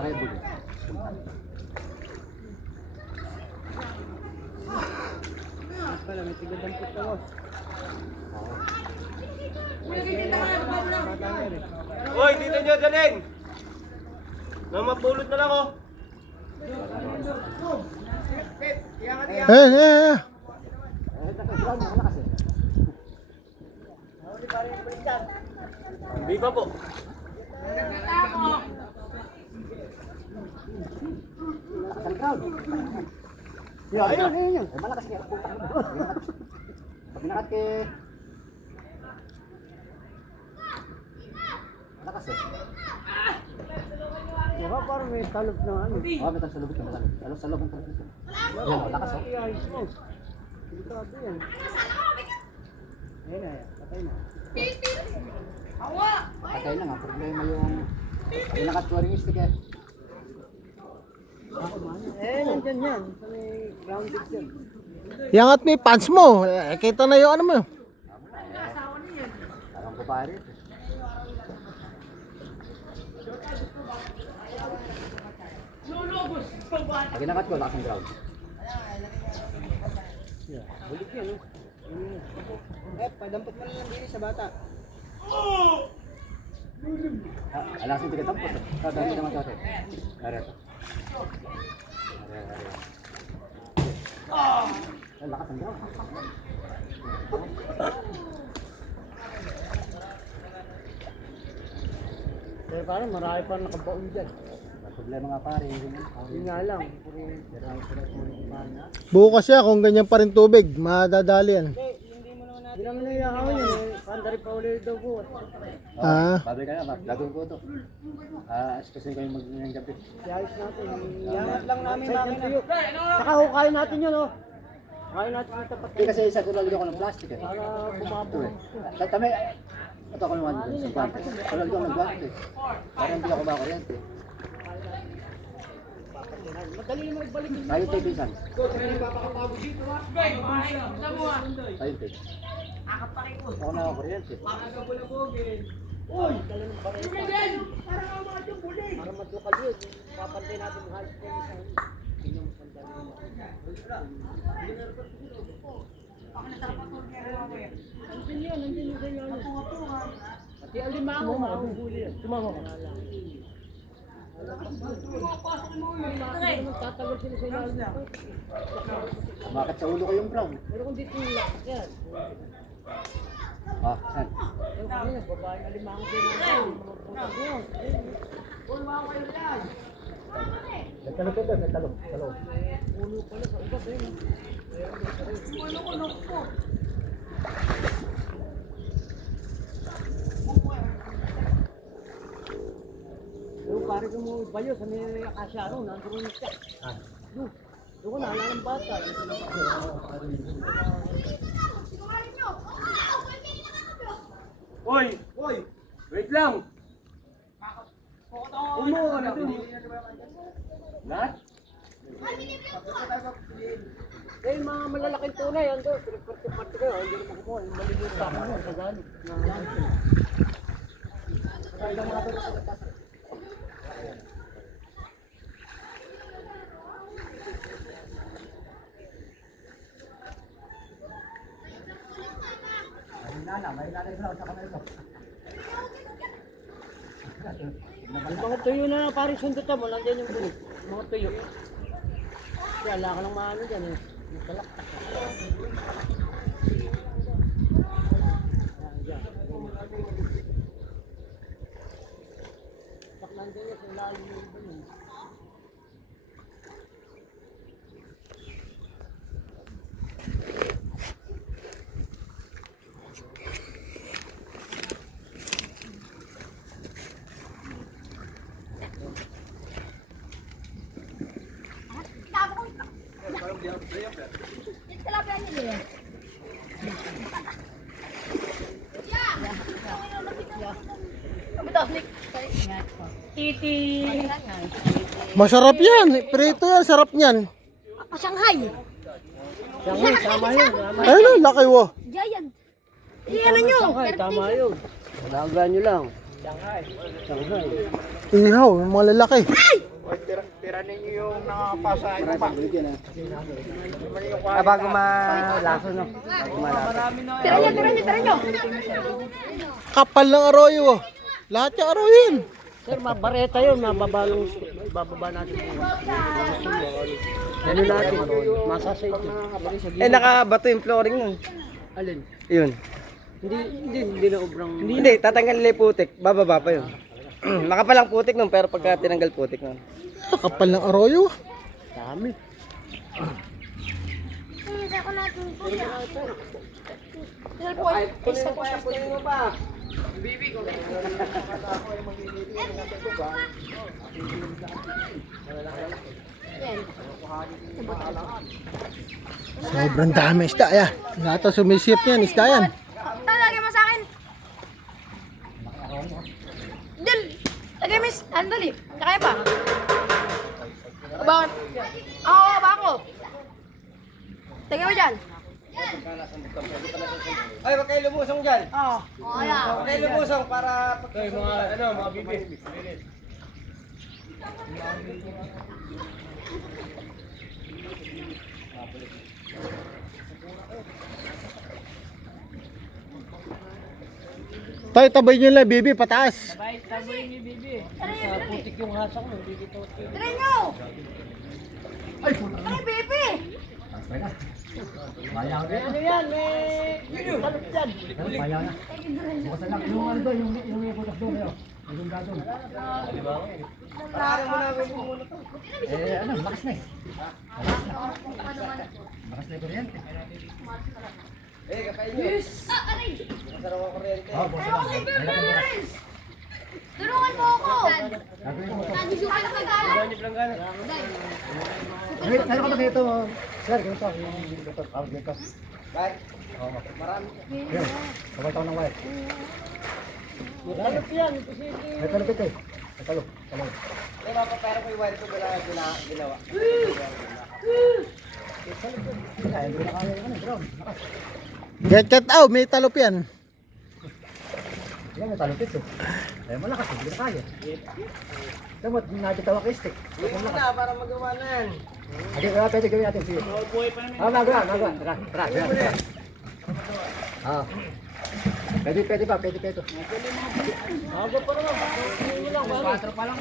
Aray buli. Pala, may tigadampot ka, boss. Hoy, dito nyo dalhin! Nang mapulot na lang, oh. Hindi pa po. Ang crowd. Ayun. Malakas niya. Pag nakat ke... Malakas eh. Diba, parang may talog na ano. May tang salubot ka malakas. Sa loob ng talubot. Yan, malakas oh. Delikado yan. Ayun na, patay na. Patay na nga, problema yung nakat-touring stick eh. Nandyan yan. Sa may grounded yan. Yangat may pants mo. Kita na yung ano mo. Parang babae rin. Pag nakat ko, lakas ang ground. Bulik yan, oh. Padampot mo lang din sa bata. Alas yung tigatampot. Dami naman sa atin. Aret. Lakas ang ground. Pero parang marami pa nakabaon dyan. May problema nga pare. Yun nga lang. Bukas siya kung ganyan pa rin tubig. Madadali yan. Hindi naman naiyahawan yun. Pandari pa ulit daw po. Babi ka na, gagawin ko ito. Especially kayo mag-inang gabi. Iayos natin. Iangat lang namin makina. Saka hukayin natin yun, oh. Hukayin natin yung tapat. Hindi kasi isa ko lalagyan ko ng plastic eh. Para bumabo. Tama, ito ako naman sa guwante. Lalagyan ko ng guwante. Para hindi ako makakuryente. Madali mo ibalik yung Tayo tayo bisan. Tayo tayo. Ako na ako kuryente. Uy! Para madukal yun. Papantay natin yung halos kayo sa inyong sandali. Nandiyan yun, nandiyan yung ganyan. Pati alimango, mahuhuli yan. Tumama ka. Magtatagal sila sa ilalim. Bakit sa ulo ko yung brown? Pero kung dito yung lakas yan. Saan? Pero kanina, babaeng alimango din yan. Magputag yun. Nagtalog ko doon, nagtalog. Ulo pala sa ugat eh. Pero pare ko mo bayo sa may akasya ano, nandun yung siya. Doon ko naalala ng bata. Hoy! Wait lang! Umuha na dun. Lahat? Eh, mga malalaking tunay, yan doon. Pinagparte-parte kayo, hindi naman kumuha. Yung maliliit sa akin yun, sa galit. May nanay brown sa kamay ko. Yung mga tuyo na pare sundutan mo, nandiyan yung bulik. Mga tuyo. Kaya wala ka lang maano dyan eh. Masalaktak. Tak nandiyan yun, sa ilalim yung bulik. Titi. Masarap yan. Prito yan. Sarap niyan. Shanghai. Shanghai, sama yun. Ayun o, laki wo. Giant. Ano nyo? Shanghai, tama yun. Alagaan nyo lang. Shanghai. Ihaw, mga lalaki. Bago malaso, no? Bago malaso. Tira nyo. Kapal ng arroyo. Oh. Lahat yung arroyo yun. Sir, mabareta yun. Bababa natin. Ano natin? Masasay ito. Nakabato yung flooring nun. Alin? Yun. Hindi na obrang... Hindi, tatanggal nila yung putik. Bababa pa yun. Makapalang putik nun, pero pagka tinanggal putik nun. Kapal ng arroyo. Dami. Sobrang dami isda. Ayan. Lahat ang sumisip niyan. Isda yan. Lagay mo sa akin. Dil, lagay mo andali. Kaya pa. Bakit? Oo, bako. Lagay mo dyan. Ay, wag kayo lumusong dyan. Oo. Ayan. Wag kayo lumusong para... mga bibi. Tayo, tabay nyo lang, baby, pataas. Tabay niyo, bibi. Sa putik yung hasak mo, hindi dito. Tira nyo. Ay, baby. Ano yan, may... Talot yan. Eh, kapain nyo. Masarap ang kuryente. Tulungan mo ako. Nagisukan na kagala. Hindi lang gana. Meron ka ba dito? Sir, ganito. Bakit? Marami. Kapal taon ng wire. Talot yan, posible. May talupit eh. May talo. Eh, mapapera ko yung wire ko ginawa. Get out, may talop yan. Yan, may talupit eh. Ayaw malakas, hindi na kaya. Dapat nagitawa kay stick. Tingin mo na para magawa na yan. Pwede gawin natin. Sige. Magawa. Tara. Pwede pa. Bago pa naman. Hindi lang, bago. 4 pa lang.